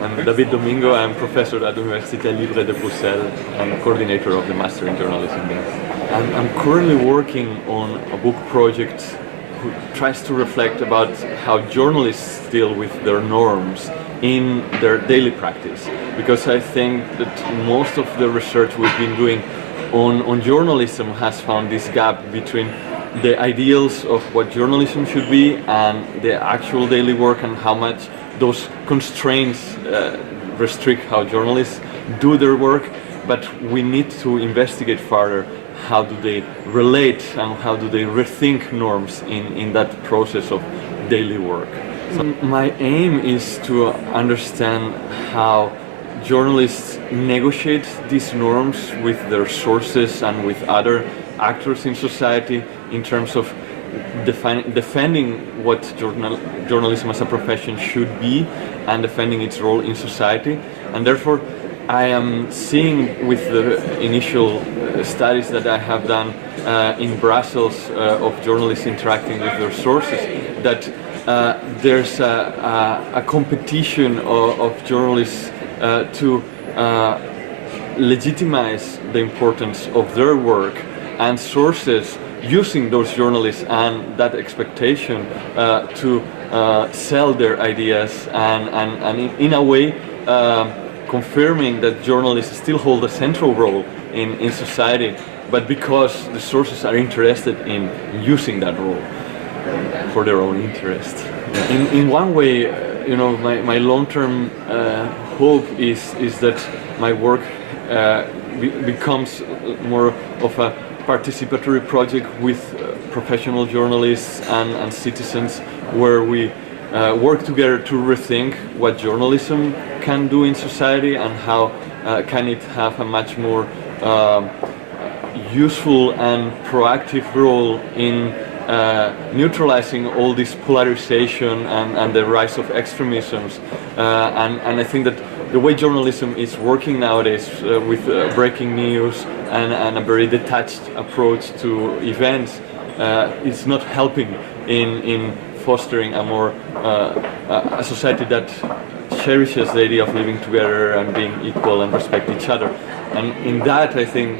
I'm David Domingo. I'm professor at Université Libre de Bruxelles and coordinator of the Master in Journalism there. I'm currently working on a book project who tries to reflect about how journalists deal with their norms in their daily practice. Because I think that most of the research we've been doing on journalism has found this gap between the ideals of what journalism should be and the actual daily work, and how much those constraints restrict how journalists do their work. But we need to investigate further how do they relate and how do they rethink norms in that process of daily work. So my aim is to understand how journalists negotiate these norms with their sources and with other actors in society in terms of defending what journalism as a profession should be and defending its role in society. And therefore I am seeing with the initial studies that I have done in Brussels of journalists interacting with their sources that there's a competition of journalists to legitimize the importance of their work, and sources using those journalists and that expectation to sell their ideas and in a way confirming that journalists still hold a central role in society, but because the sources are interested in using that role for their own interest. In one way, you know, my long-term hope is that my work becomes more of a participatory project with professional journalists and citizens, where we work together to rethink what journalism can do in society and how can it have a much more useful and proactive role in neutralizing all this polarization and the rise of extremisms. And I think that the way journalism is working nowadays with breaking news and a very detached approach to events is not helping in fostering a more a society that cherishes the idea of living together and being equal and respect each other. And in that, I think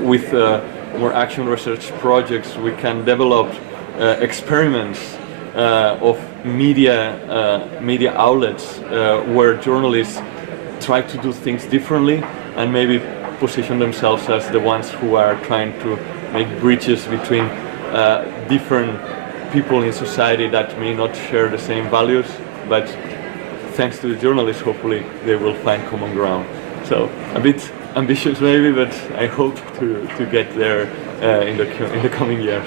with more action research projects we can develop experiments of media outlets where journalists try to do things differently and maybe position themselves as the ones who are trying to make bridges between different people in society that may not share the same values, but thanks to the journalists hopefully they will find common ground. So a bit ambitious maybe, but I hope to get there in the coming years.